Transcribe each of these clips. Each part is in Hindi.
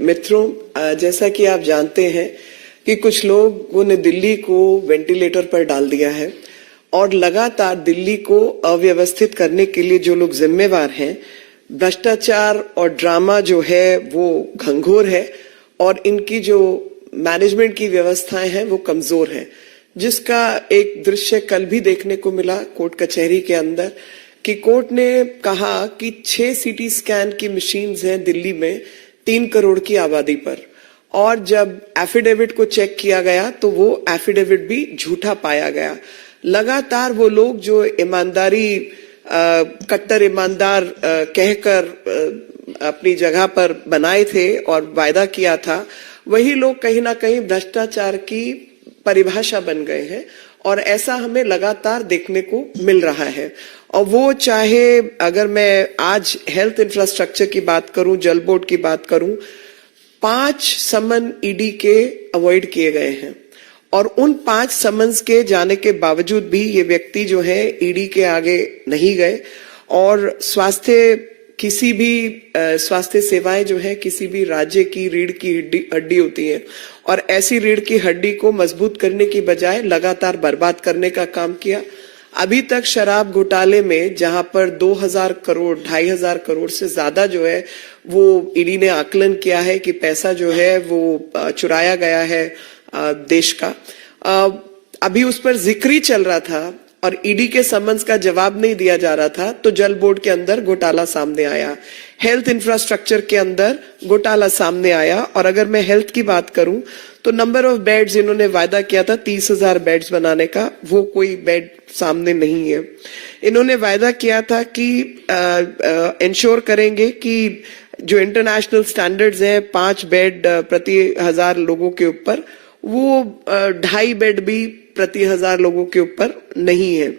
मित्रों, जैसा कि आप जानते हैं कि कुछ लोगों ने दिल्ली को वेंटिलेटर पर डाल दिया है और लगातार दिल्ली को अव्यवस्थित करने के लिए जो लोग जिम्मेवार हैं, भ्रष्टाचार और ड्रामा जो है वो घंघोर है और इनकी जो मैनेजमेंट की व्यवस्थाएं हैं वो कमजोर हैं, जिसका एक दृश्य कल भी देखने को मिला कोर्ट कचहरी के अंदर कि कोर्ट ने कहा कि 6 सीटी स्कैन की मशीन्स हैं दिल्ली में 3 करोड़ की आबादी पर, और जब एफिडेविट को चेक किया गया तो वो एफिडेविट भी झूठा पाया गया। लगातार वो लोग जो ईमानदारी कट्टर ईमानदार कहकर अपनी जगह पर बनाए थे और वायदा किया था, वही लोग कहीं ना कहीं भ्रष्टाचार की परिभाषा बन गए हैं और ऐसा हमें लगातार देखने को मिल रहा है। और वो चाहे अगर मैं आज हेल्थ इंफ्रास्ट्रक्चर की बात करूं, जल बोर्ड की बात करूं, 5 समन ईडी के अवॉइड किए गए हैं और उन 5 समन्स के जाने के बावजूद भी ये व्यक्ति जो है ईडी के आगे नहीं गए और किसी भी स्वास्थ्य सेवाएं जो है किसी भी राज्य की रीढ़ की हड्डी होती है और ऐसी रीढ़ की हड्डी को मजबूत करने की बजाय लगातार बर्बाद करने का काम किया। अभी तक शराब घोटाले में जहां पर 2000 करोड़ 2500 करोड़ से ज्यादा जो है वो ईडी ने आकलन किया है कि पैसा जो है वो चुराया गया है देश का, अभी उस पर जिक्र ही चल रहा था और ईडी के समन्स का जवाब नहीं दिया जा रहा था तो जल बोर्ड के अंदर घोटाला सामने आया, हेल्थ इंफ्रास्ट्रक्चर के अंदर घोटाला सामने आया। और अगर मैं हेल्थ की बात करूं तो नंबर ऑफ बेड्स इन्होंने वायदा किया था 30,000 बेड्स बनाने का, वो कोई बेड सामने नहीं है। इन्होंने वायदा किया था कि इंश्योर करेंगे कि जो इंटरनेशनल स्टैंडर्ड्स हैं 5 बेड प्रति 1000 लोगों के ऊपर, वो 2.5 बेड भी प्रति 1000 लोगों के ऊपर नहीं है।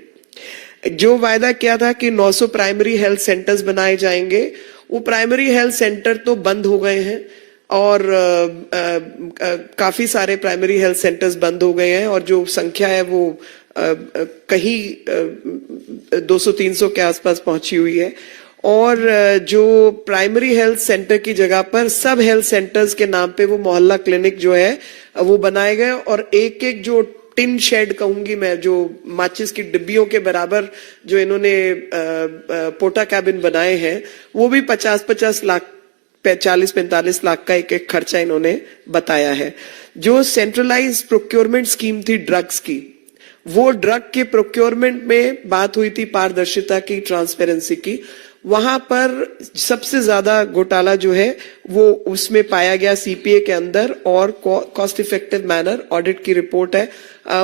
जो वायदा किया था कि 900 प्राइमरी हेल्थ सेंटर्स बनाए जाएंगे, वो प्राइमरी हेल्थ सेंटर तो बंद हो गए हैं और काफी सारे प्राइमरी हेल्थ सेंटर्स बंद हो गए हैं और जो संख्या है वो कहीं 200-300 के आसपास पहुंची हुई है। और जो प्राइमरी हेल्थ सेंटर की जगह पर सब हेल्थ सेंटर्स के नाम पे वो मोहल्ला क्लिनिक जो है वो बनाए गए और एक एक जो टिन शेड कहूंगी मैं, जो माचिस की डिब्बियों के बराबर जो इन्होंने पोटा कैबिन बनाए हैं, वो भी 50-50 लाख 40-45 लाख का एक एक खर्चा इन्होंने बताया है। जो सेंट्रलाइज प्रोक्योरमेंट स्कीम थी ड्रग्स की, वो ड्रग के प्रोक्योरमेंट में बात हुई थी पारदर्शिता की, ट्रांसपेरेंसी की, वहां पर सबसे ज्यादा घोटाला जो है वो उसमें पाया गया सीपीए के अंदर और कॉस्ट इफेक्टिव मैनर ऑडिट की रिपोर्ट है,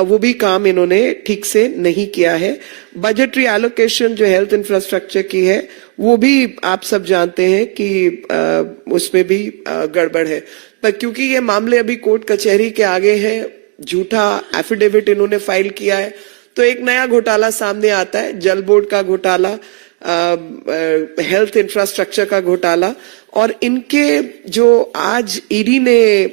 वो भी काम इन्होंने ठीक से नहीं किया है। बजटरी एलोकेशन जो हेल्थ इंफ्रास्ट्रक्चर की है वो भी आप सब जानते हैं कि उसमें भी गड़बड़ है, पर क्योंकि ये मामले अभी कोर्ट कचहरी के आगे हैं, झूठा एफिडेविट इन्होंने फाइल किया है, तो एक नया घोटाला सामने आता है, जल बोर्ड का घोटाला, हेल्थ इंफ्रास्ट्रक्चर का घोटाला। और इनके जो आज ईडी ने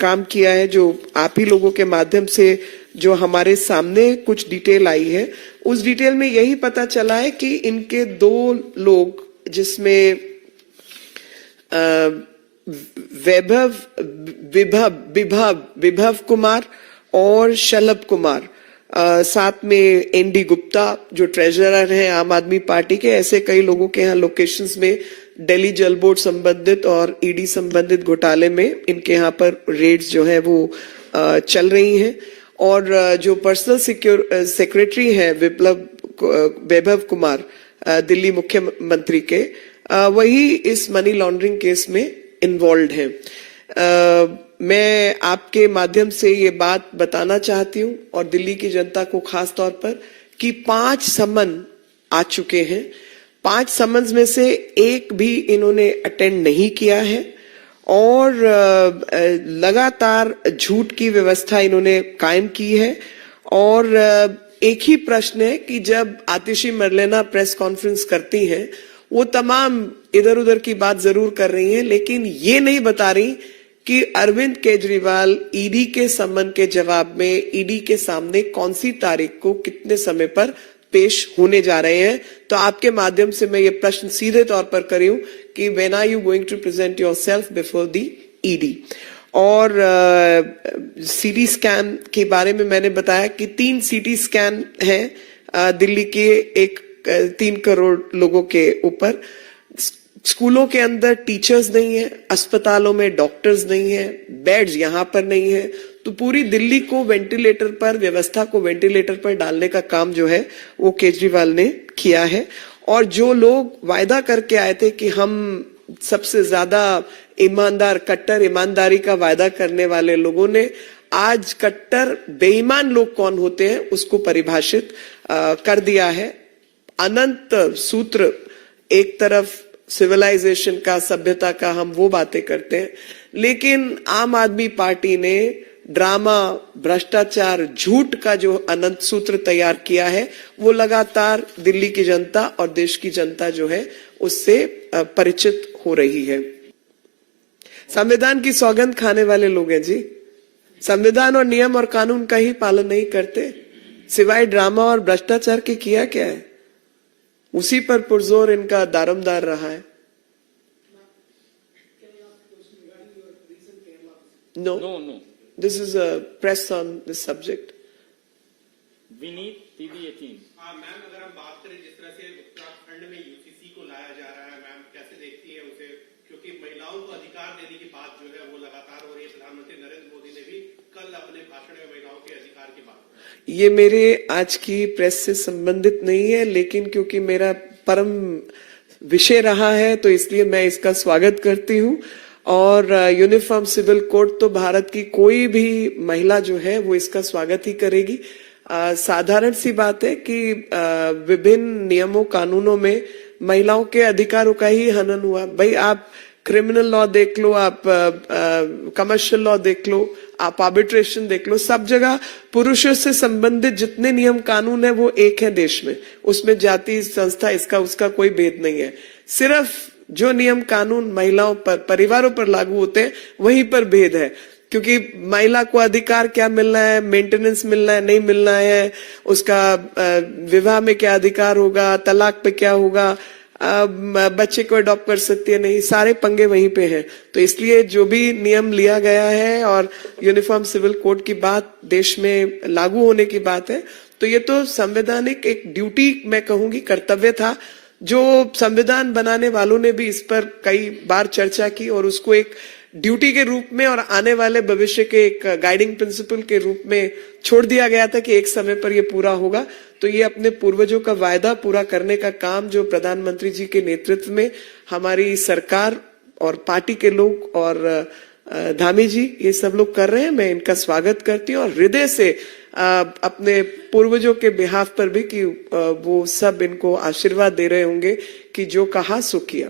काम किया है, जो आप ही लोगों के माध्यम से जो हमारे सामने कुछ डिटेल आई है, उस डिटेल में यही पता चला है कि इनके 2 लोग जिसमें विभव कुमार और शलभ कुमार, साथ में एनडी गुप्ता जो ट्रेजरर हैं आम आदमी पार्टी के, ऐसे कई लोगों के यहाँ लोकेशंस में दिल्ली जल बोर्ड संबंधित और ईडी संबंधित घोटाले में इनके यहाँ पर रेड्स जो है वो चल रही हैं। और जो पर्सनल सेक्रेटरी है वैभव कुमार दिल्ली मुख्यमंत्री के, वही इस मनी लॉन्ड्रिंग केस में इन्वॉल्व हैं। मैं आपके माध्यम से ये बात बताना चाहती हूं और दिल्ली की जनता को खास तौर पर कि 5 समन आ चुके हैं। 5 समन्स में से एक भी इन्होंने अटेंड नहीं किया है और लगातार झूठ की व्यवस्था इन्होंने कायम की है। और एक ही प्रश्न है कि जब आतिशी मरलेना प्रेस कॉन्फ्रेंस करती हैं, वो तमाम इधर उधर की बात जरूर कर रही हैं, लेकिन ये नहीं बता रही कि अरविंद केजरीवाल ईडी के सम्मन के जवाब में ईडी के सामने कौन सी तारीख को कितने समय पर पेश होने जा रहे हैं। तो आपके माध्यम से मैं ये प्रश्न सीधे तौर पर कर रही हूं कि when are you going to present yourself before the ED. और सीटी स्कैन के बारे में मैंने बताया कि 3 सीटी स्कैन हैं दिल्ली के 3 करोड़ लोगों के ऊपर। स्कूलों के अंदर टीचर्स नहीं है, अस्पतालों में डॉक्टर्स नहीं है, बेड्स यहाँ पर नहीं है, तो पूरी दिल्ली को वेंटिलेटर पर, व्यवस्था को वेंटिलेटर पर डालने का काम जो है वो केजरीवाल ने किया है। और जो लोग वायदा करके आए थे कि हम सबसे ज्यादा ईमानदार, कट्टर ईमानदारी का वायदा करने वाले लोगों ने आज कट्टर बेईमान लोग कौन होते हैं उसको परिभाषित कर दिया है। अनंत सूत्र, एक तरफ सिविलाइजेशन का, सभ्यता का हम वो बातें करते हैं, लेकिन आम आदमी पार्टी ने ड्रामा, भ्रष्टाचार, झूठ का जो अनंत सूत्र तैयार किया है वो लगातार दिल्ली की जनता और देश की जनता जो है उससे परिचित हो रही है। संविधान की सौगंध खाने वाले लोग हैं जी, संविधान और नियम और कानून का ही पालन नहीं करते, सिवाय ड्रामा और भ्रष्टाचार के किया क्या है? उसी पर पुरजोर इनका दारोमदार रहा है। No. This is a press on this subject. We need TB18. Ma'am, अगर हम बात करें जिस तरह से उत्तराखंड में यूसीसी को लाया जा रहा है, मैम कैसे देखती है उसे? क्योंकि महिलाओं को अधिकार देने की बात जो है वो लगातार हो रही है। प्रधानमंत्री नरेंद्र मोदी ने भी कल अपने भाषण में महिलाओं के अधिकार की बात की। ये मेरे आज की प्रेस से संबंधित नहीं है, लेकिन क्योंकि मेरा परम विषय रहा है तो इसलिए मैं इसका स्वागत करती हूँ। और यूनिफॉर्म सिविल कोड तो भारत की कोई भी महिला जो है वो इसका स्वागत ही करेगी। साधारण सी बात है कि विभिन्न नियमों कानूनों में महिलाओं के अधिकारों का ही हनन हुआ। भाई आप क्रिमिनल लॉ देख लो, आप कमर्शियल लॉ देख लो, आप आर्बिट्रेशन देख लो, सब जगह पुरुषों से संबंधित जितने नियम कानून है वो एक है देश में। उसमें जाति, संस्था, इसका उसका कोई भेद नहीं है। सिर्फ जो नियम कानून महिलाओं पर, परिवारों पर लागू होते हैं वहीं पर भेद है। क्योंकि महिला को अधिकार क्या मिलना है, मेंटेनेंस मिलना है, नहीं मिलना है, उसका विवाह में क्या अधिकार होगा, तलाक पे क्या होगा, बच्चे को अडॉप्ट कर सकती है, नहीं, सारे पंगे वहीं पे हैं। तो इसलिए जो भी नियम लिया गया है और यूनिफॉर्म सिविल कोड की बात देश में लागू होने की बात है, तो ये तो संवैधानिक एक ड्यूटी, मैं कहूंगी कर्तव्य था, जो संविधान बनाने वालों ने भी इस पर कई बार चर्चा की और उसको एक ड्यूटी के रूप में और आने वाले भविष्य के एक गाइडिंग प्रिंसिपल के रूप में छोड़ दिया गया था कि एक समय पर ये पूरा होगा। तो ये अपने पूर्वजों का वायदा पूरा करने का काम जो प्रधानमंत्री जी के नेतृत्व में हमारी सरकार और पार्टी के लोग और धामी जी ये सब लोग कर रहे हैं, मैं इनका स्वागत करती हूँ और हृदय से अपने पूर्वजों के बिहाफ पर भी कि वो सब इनको आशीर्वाद दे रहे होंगे कि जो कहा सो किया।